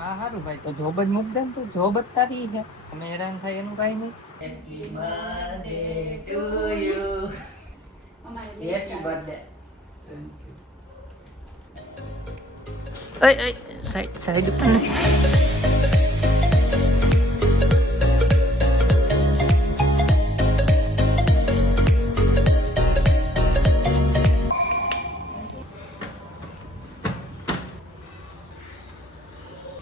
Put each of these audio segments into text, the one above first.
હા સારું ભાઈ, તો જોબ જ મૂક દે ને, તો જોબ જ તારી છે. અમે હેરાન થાય એનું કાંઈ નહીં. Happy birthday to you. Happy birthday. ઓય સાઈડ ઉપર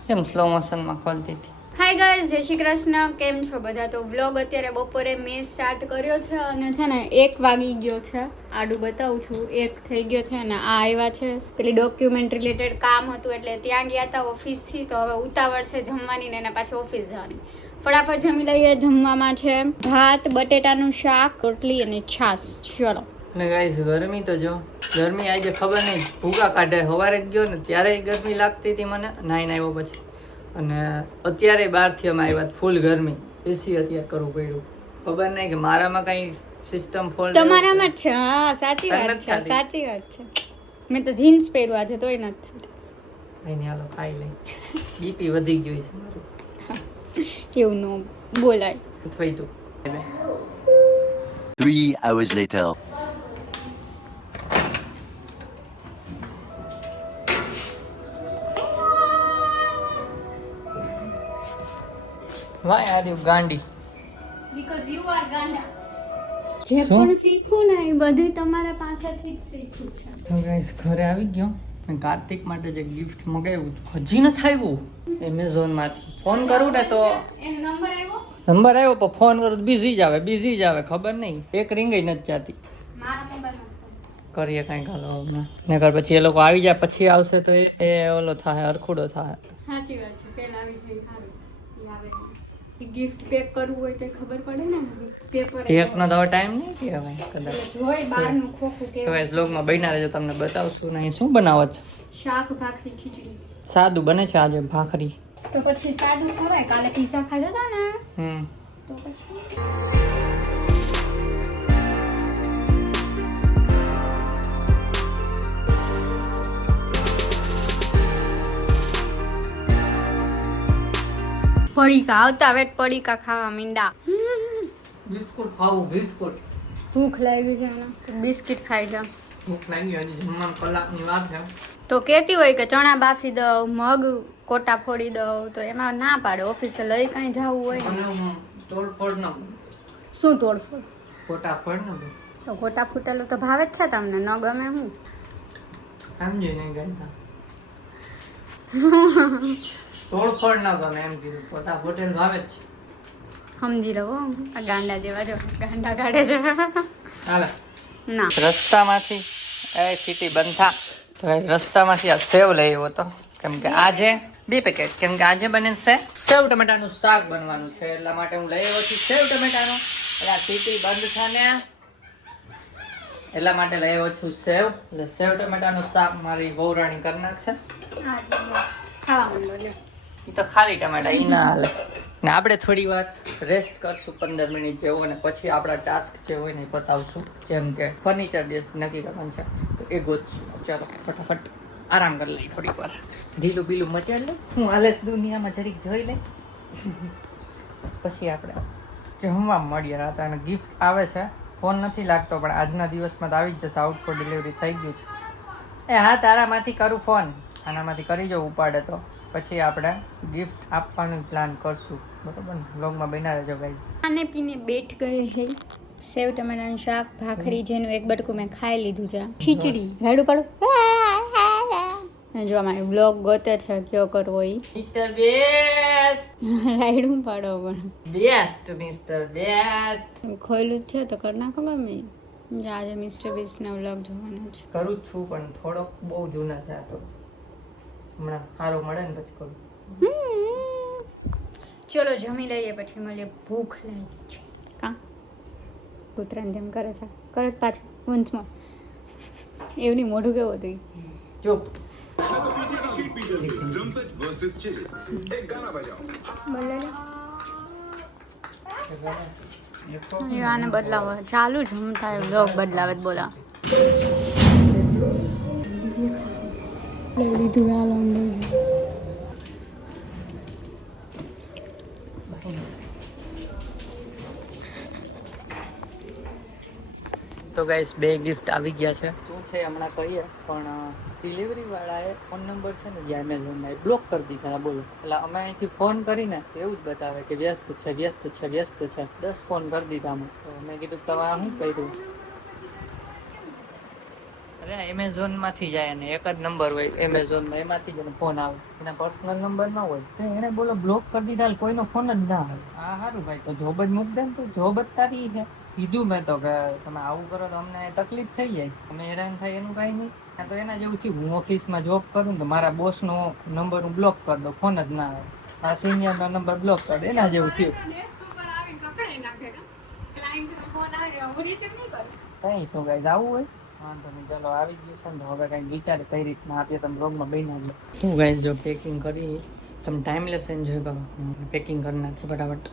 કેમ સ્લો મોશનમાં ખોલતી હતી. હાય ગાઈઝ, જય શ્રી કૃષ્ણ. કેમ છો બધા? તો વ્લોગ અત્યારે બપોરે મેં સ્ટાર્ટ કર્યો છે અને છે ને 1 વાગી ગયો છે. આડું બતાવું છું, 1 થઈ ગયો છે અને આ આવ્યા છે. પેલી ડોક્યુમેન્ટ રિલેટેડ કામ હતું એટલે ત્યાં ગયા હતા ઓફિસથી. તો હવે ઉતાવળ છે જમવાની ને એના પાછી ઓફિસ જવાની. ફટાફટ જમી લઈએ. જમવામાં છે ભાત, બટેટાનું શાક, રોટલી અને છાશ. ચલો. અને ગાઈઝ ગરમી તો જો, ગરમી આજે ખબર નહીં ભૂકા કાઢે. સવારે ગયો ને ત્યારે ગરમી લાગતી હતી મને, નાઈને આવ્યો પછી. અને અત્યારે બહારથી અમે આવ્યા, ફૂલ ગરમી, એસી અત્યારે કરવું પડ્યું. ખબર નહીં કે મારામાં કઈ સિસ્ટમ ફોલ્ટ તમારામાં જ છે. હા સાચી વાત છે, સાચી વાત છે. મેં તો જીન્સ પહેર્યું આજે તોય નથી થતી. કઈ નહીં, હાલો ખાઈ લઈ. બીપી વધી ગયું છે મારું. કેવું ન બોલાય. થઈ તું. 3 hours later. Why are you ગાંડી? Because you are ગાંડા. જે પણ શીખું ને એ બધું તમારા પાસેથી જ શીખું છે. તો ગાઈસ ઘરે આવી ગયો અને કાર્તિક માટે જે ગિફ્ટ મગાવ્યું હજી નથી આવ્યું એમેઝોન માંથી. ફોન કરું ને તો એનો નંબર આવ્યો, નંબર આવ્યો પણ ફોન કરું બિઝી જ આવે, બિઝી જ આવે. ખબર નહીં, એક રિંગ નથી જાતી. મારા મોબાઈલમાં કરીએ કાંઈક હાલો હમણાં. નકર પછી એ લોકો આવી જાય પછી આવશે તો એ ઓલો થાય, હરખુડો થાય. સાચી વાત છે. પહેલા આવી જાય સારું. ઈ આવે ગિફ્ટ પેક કરવું હોય તો ખબર પડે ને. પેપર એકનો તો ટાઈમ નહીં કહેવાય કદાચ. જોઈ બહારનું ખોખું તો કેવું. ગાઈસ વ્લોગમાં બન્યા રહેજો, તમને બતાવશું. નહીં શું બનાવો છો? શાક, ભાખરી, ખીચડી. સાદું બને છે આજે, ભાખરી. તો પછી સાદું ખવાય. કાલે પિઝા ખાધો હતા ને તો પછી પડીકા આવતા વેત પડીકા ખાવા મીંડા. બિસ્કુટ ખાવું, બિસ્કુટ. ભૂખ લાગી છે ને તો બિસ્કિટ ખાઈ જા. ભૂખ લાગી, હજી જમવાનું કલાકની વાર છે. તો કહેતી હોય કે ચણા બાફી દઉં, મગ કોટા ફોડી દઉં, તો એમાં ના પાડે. ઓફિસે લઈ કઈ જવું હોય ને. અને હું તોડફોડ ન કરું. શું તોડફોડ? ફોટાફોડ ન કરું. તો કોટા ફૂટેલું તો ભાવે જ છે તમને, ન ગમે હું? સમજી નહીં ગઈ. તોડફોડ ન ગમે એમ કીધું. ફોટાફોડ ભાવે જ છે. સમજી લો. આ ગાંડા જેવા જો ગાંડા કાઢે છે. હાલે ના રસ્તામાંથી એ સિટી બંધ થા. તો રસ્તામાંથી આ સેવ લઈ આવ્યો હતો, કેમ કે આજે 2 પેકેટ, કેમ કે આજે બને છે સેવ ટમેટાનું શાક બનવાનું છે, એટલા માટે હું લઈ આવ્યો છું સેવ ટમેટાનું. એટલે આ સિટી બંધ થાને એટલા માટે લઈ આવ્યો છું સેવ. એટલે સેવ ટમેટાનું શાક મારી વહુરાણી કરી નાખશે. ખાવા માંડો લે. એ તો ખાલી ટમેટા ઈ ના હાલે. ને આપણે થોડી વાર રેસ્ટ કરશું 15 મિનિટ જેવો, અને પછી આપણા ટાસ્ક જે હોય ને એ પતાવશું. જેમ કે ફર્નિચર ડેસ્ક નક્કી કરવાનું છે તો એ ગોતશું. ચાલો ફટાફટ આરામ કરી લઈ થોડીક વાર. ઢીલું બીલું મચાડી લે, હું હાલેસ દુનિયામાં જરીક જોઈ લે, પછી આપણે જમવા મળીએ રાત. અને ગિફ્ટ આવે છે, ફોન નથી લાગતો પણ આજના દિવસમાં તો આવી જ જશે. આઉટ ફોર ડિલિવરી થઈ ગયું છે. એ હા, તારામાંથી કરું ફોન, આનામાંથી કરી જાઉં ઉપાડે તો પછી આપણે ગિફ્ટ આપવાનું પ્લાન કરશું. બરોબર ને? વ્લોગમાં બન્યા રહેજો ગાઈઝ. આને પીને બેઠ ગયે હે. સેવ ટમેટાનું શાક, ભાખરી, જેનું એક બટકું મેં ખાઈ લીધું છે. ખીચડી રાડું પાડો. જો અમારે વ્લોગ ગોતે છે કયો કરવો ઈ. મિસ્ટર બેસ્ટ, રાયડું પાડો પણ બેસ્ટ, મિસ્ટર બેસ્ટ. ખોયલું જ છે તો કર નાખો મમ્મી. આજે મિસ્ટર બીસ્ટના વ્લોગ જોવાના છે. કરું જ છું પણ થોડોક બહુ જૂના છે આ તો. હમણાં સારું મળે ને પછી કરું. ચલો જમી લઈએ પછી મળીએ. ભૂખ લાગી છે. કા કૂતરાને જેમ કરે છે, કરે પાછું વંચમાં. એવું નહીં, મોઢું કેવું હતું ચૂપ. બોલે આને બદલાવો ચાલુ જમતા વ્લોગ બદલાવે જ. બોલા લીધું હાલ અંદર તો ગાઈસ બે ગિફ્ટ આવી ગયા છે. શું છે હમણાં કહીએ, પણ ડિલિવરી વાળાએ ફોન નંબર છે ને જે એમેઝોનમાં એ બ્લોક કરી દીધા. બોલો, એટલે અમે અહીંથી ફોન કરીને તો એવું જ બતાવે કે વ્યસ્ત છે વ્યસ્ત છે વ્યસ્ત છે. 10 ફોન કરી દીધા અમે. તો મેં કીધું તમે આ શું કર્યું? અરે એમેઝોન માંથી જાય ને એક જ નંબર હોય એમેઝોનમાં, એમાંથી જ ફોન આવે, એના પર્સનલ નંબર ના હોય. તો એને બોલો બ્લોક કરી દીધા, કોઈનો ફોન જ ના આવે. હા સારું ભાઈ, તો જોબ જ મૂક દે ને. તો જોબ જ તારી છે. કીધું મેં તો કે તમે આવું કરો તો અમને તકલીફ થઈ જાય, અમે હેરાન થાય એનું કાંઈ નહીં. તો એના જેવું થયું, હું ઓફિસમાં જોબ કરું ને તો મારા બોસનો નંબર હું બ્લોક કરી દઉં, ફોન જ ના આવે. આ સિનિયરનો નંબર બ્લોક કરી દે, એના જેવું થયું. કઈ શું ગાઈસ આવું હોય વાંધો નહીં, ચાલો આવી ગયું છે ને. તો હવે કંઈક વિચારે કઈ રીતના આપીએ તમે બ્લોગમાં બની નાખજો. શું ગાઈસ જો પેકિંગ કરી, તમે ટાઈમ લેપ્સ એન્જોય કરો. પેકિંગ કરી નાખશું ફટાફટ.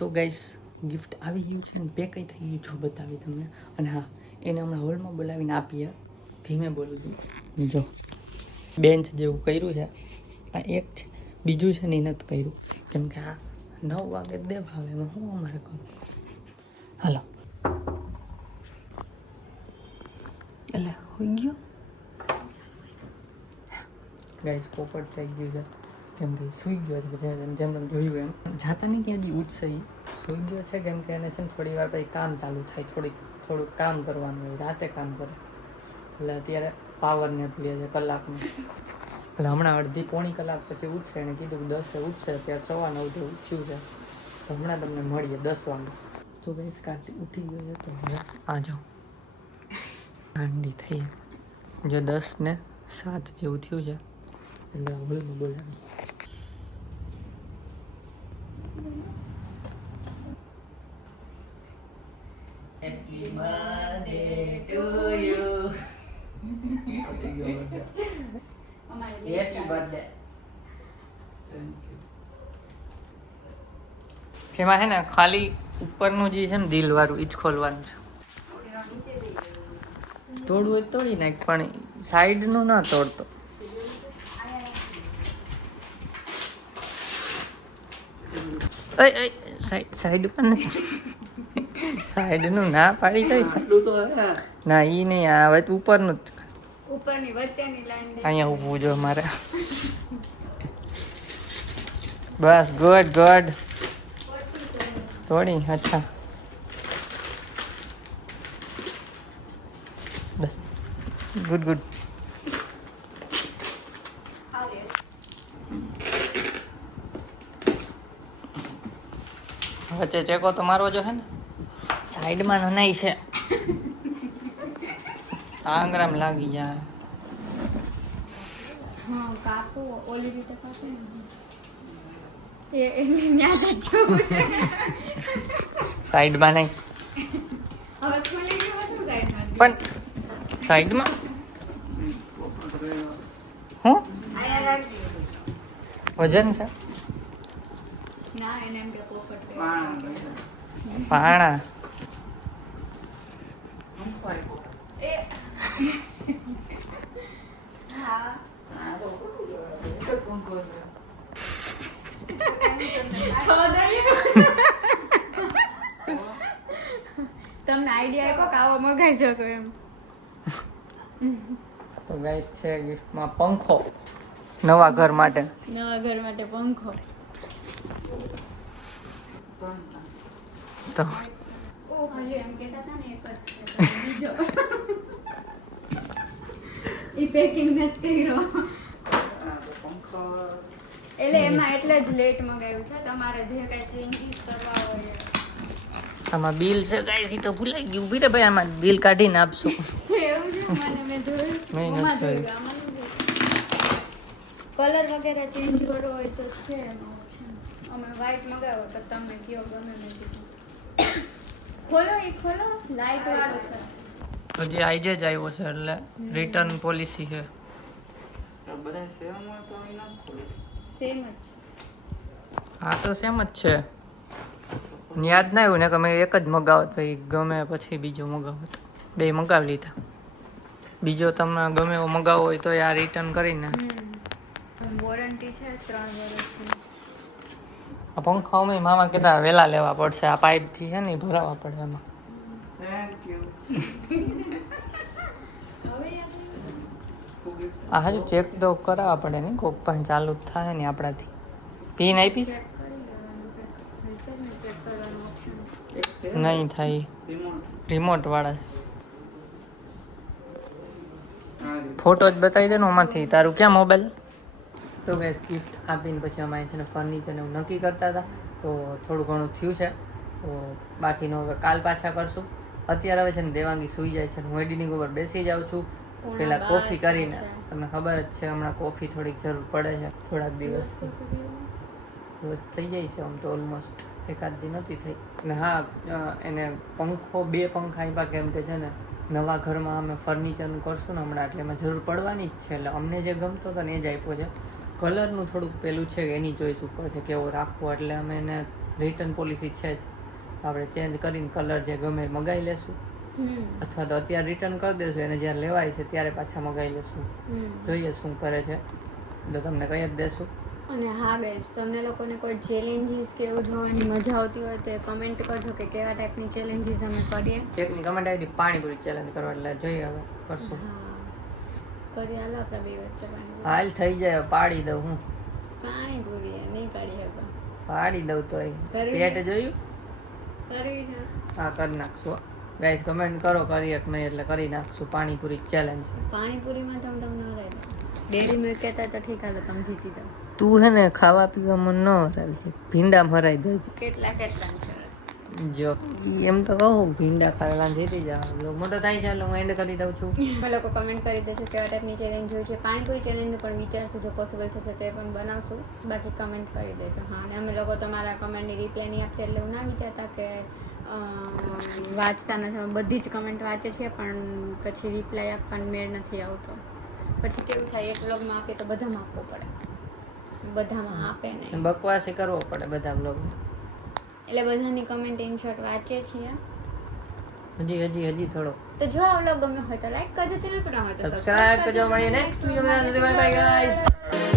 તો ગાઈસ ગિફ્ટ આવી ગયું છે ને, પેક થઈ ગયું છું, બતાવી તમને. અને હા, એને હમણાં હોલમાં બોલાવીને આપીએ. ધીમે બોલું છું. જો બેન્ચ જેવું કર્યું છે, આ એક છે, બીજું છે ને એ નથી કર્યું, કેમ કે આ 9 વાગે દેવ આવે, એમાં હું અમારે કરું. હાલો એટલે હોઈ ગયો ગાઈસ, પોપટ થઈ ગયું છે. કેમ કે સૂઈ ગયો છે, પછી જેમ તમે જોયું એમ જાતા નહીં ક્યાં દી ઉઠશે. સૂઈ ગયો છે કેમ કે એને છે ને થોડી વાર પછી કામ ચાલુ થાય, થોડુંક કામ કરવાનું હોય, રાતે કામ કરે. એટલે અત્યારે પાવર નેપ લે છે કલાકનું. એટલે હમણાં અડધી પોણી કલાક પછી ઉઠશે. એને કીધું 10 ઉઠશે, અત્યારે 9:15 ઉઠ્યું છે. તો હમણાં તમને મળીએ 10 વાગે. તો ગાઈસ કાર્તિક ઉઠી ગયો છે, તો હવે આ જાઓ ઠંડી થઈ. જો 10:07 જેવું થયું છે, એટલે હોલમાં બોલાવી. Happy birthday to you. Happy birthday. એમાં હે ને ખાલી ઉપરનું જે છે ને દિલ વાળું ઈ જ ખોલવાનું છે. તોડવું હોય તોડી નાખ, પણ સાઈડનું ના તોડતો. સાઈડ પર નથી, સાઈડનું ના પાડી દઈ. ના ઈ નહીં આવે, ઉપરનું જ. ઉપરની વચ્ચેની લાઈન અહીંયા ઊભું જો મારે. બસ ગુડ ગુડ. તોડી અચ્છા બસ ગુડ ગુડ. વચ્ચે ચેકો તો મારવો જો હે ને, સાઈડમાં નનાઈ છે, આંગળામ લાગી જાય. હા કાપો ઓલી રીતે કાપો ને. એને ન્યા જ જોવું છે. સાઈડમાં નહીં, હવે ખુલી ગયું હતું સાઈડમાં. પણ સાઈડમાં હું આયા રાખજો. વજન છે ના એને એમ કે પોપટ પાણા. એ હા તમને આઈડિયા આપ્યો કે આવો મગાઈ શકો એમ. તો ગાઈસ છે ગિફ્ટમાં પંખો, નવા ઘર માટે. નવા ઘર માટે પંખો. તો ઓ હજી એમ કહેતા હતા ને એક જ બીજો ઈ પેકિંગ નથી કર્યો. એટલે એમાં એટલે જ લેટ મગાવ્યું છે. તમારે જે કઈ ચેન્જીસ કરવા હોય. આમાં બિલ છે ગાઈસ, ઈ તો ભૂલાઈ ગયું. ઉભી રે ભાઈ, આમાં બિલ કાઢીને આપશું. એવું છે, મને મેં જોયું. મેં નથી આમાં જોયું. જોયું, આમાં નથી જોયું. કલર વગેરે ચેન્જ કરવો હોય તો છે એમાં ઓપ્શન. અમે વ્હાઈટ મગાવ્યો તો તમે કયો ગમે મેં કીધું. ખોલો એ ખોલો, લાઈટ વાળો છે. હજી આજે જ આવ્યો છે, એટલે રિટર્ન પોલિસી છે. બધા સેમ હોય તો અહીં ના ખોલે. સેમ જ છે. હા તો સેમ જ છે. યાદ ના આવ્યું ને કે મેં એક જ મગાવત ભાઈ ગમે પછી બીજો મગાવત બે મગાવી લીધા બીજો તમને ગમે એવો મગાવો હોય તો આ રિટર્ન કરીને વોરંટી છે 3 વર્ષની. આ પંખાઓમાં મામા કહેતા વહેલા લેવા પડશે આ પાઇપ જે છે ને એ ભરાવા પડે એમાં થેન્ક યુ આ હજુ ચેક તો કરાવવા પડે ને કોક પાસે ચાલુ જ થાય ને આપણાથી પિન આપીશ ચેક કરી લેવાનું કે હશે ને ચેક કરવાનો ઓપ્શન. એક છે નહીં થાય રિમોટ રિમોટ વાળા હા ફોટો જ બતાવી દે ને એમાંથી તારું ક્યાં મોબાઈલ તો ગેસ ગિફ્ટ આપીને પછી અમે છે ને ફર્નિચરને એવું નક્કી કરતા હતા તો થોડું ઘણું થયું છે તો બાકીનું હવે કાલ પાછા કરશું અત્યારે હવે છે ને દેવાંગી સૂઈ જાય છે હું એડિટિંગ ઉપર બેસી જાઉં છું પહેલાં કોફી કરીને તમને ખબર જ છે હમણાં કોફી થોડીક જરૂર પડે છે થોડાક દિવસથી રોજ થઈ જાય છે આમ તો ઓલમોસ્ટ એકાદ દી નથી થઈ અને હા એને પંખો 2 પંખા આપ્યા કેમ કે છે ને નવા ઘરમાં અમે ફર્નિચરનું કરશું ને હમણાં એટલે એમાં જરૂર પડવાની જ છે એટલે અમને જે ગમતો હતો ને એ જ આપ્યો છે કલરનું થોડુંક પેલું છે કે એની ચોઈસ ઉપર છે કેવો રાખવો એટલે અમે એને રિટર્ન પોલિસી છે જ આપણે ચેન્જ કરીને કલર જે ગમે એ મગાવી લેશું અથવા તો અત્યારે રિટર્ન કરી દેશું એને જ્યારે લેવાય છે ત્યારે પાછા મગાવી લેશું જોઈએ શું કરે છે એટલે તમને કહી જ દેશું અને હા ગાઈસ તમને લોકોને કોઈ ચેલેન્જીસ કે એવું જોવાની મજા આવતી હોય તો કમેન્ટ કરજો કે કેવા ટાઈપની ચેલેન્જીસ અમે કરીએ. એકની કમેન્ટ આવી હતી પાણીપુરી ચેલેન્જ કરવા એટલે જોઈએ હવે કરશું કરી હાલો આપણા બે વચ્ચે પાણીપુરી. હાલ થઈ જાય પાડી દઉં હું પાણીપુરી નહીં પાડી શકો. પાડી દઉં તો કરી પેટ જોયું કરવી છે હા કરી નાખશું ગાઈસ કમેન્ટ કરો કરીએ કે નહીં એટલે કરી નાખશું પાણીપુરી ચેલેન્જ પાણીપુરીમાં તમે તમને હરાવી દો. ડેરી મિલ્ક કહેતા તો ઠીક હાલો તમે જીતી જાઓ. તું હે ને ખાવા પીવામાં ન હરાવી ભીંડામાં હરાઈ દેજે કેટલા છે જો ઈ એમ તો કહું ભીંડા ખાવા જીતી જાવ મોટો થાય છે એટલે હું એન્ડ કરી દઉં છું તમે લોકો કમેન્ટ કરી દેજો કેવા ટાઈપની ચેલેન્જ હોય છે. પાણીપુરી ચેલેન્જનું પણ વિચારશું જો પોસિબલ થશે તો એ પણ બનાવશું. બાકી કમેન્ટ કરી દેજો. હા અને અમે લોકો તમારા કમેન્ટની રિપ્લાય નહીં આપતા એટલે એવું ના વિચારતા કે વાંચતા નથી. અમે બધી જ કમેન્ટ વાંચે છીએ પણ પછી રિપ્લાય આપવાનો મેળ નથી આવતો. પછી કેવું થાય એક વ્લોગમાં આપીએ તો બધામાં આપવો પડે. બધામાં આપે ને બકવાસી કરવો પડે બધા બ્લોગમાં એટલે બધાની કમેન્ટ ઇન શોર્ટ વાંચીએ છીએ. હજી થોડો તો જો આ વ્લોગ ગમ્યો હોય તો લાઈક કરજો, ચેનલ પર ન હોય તો સબસ્ક્રાઇબ કરજો. મળીએ નેક્સ્ટ વિડિયોમાં. Bye bye guys.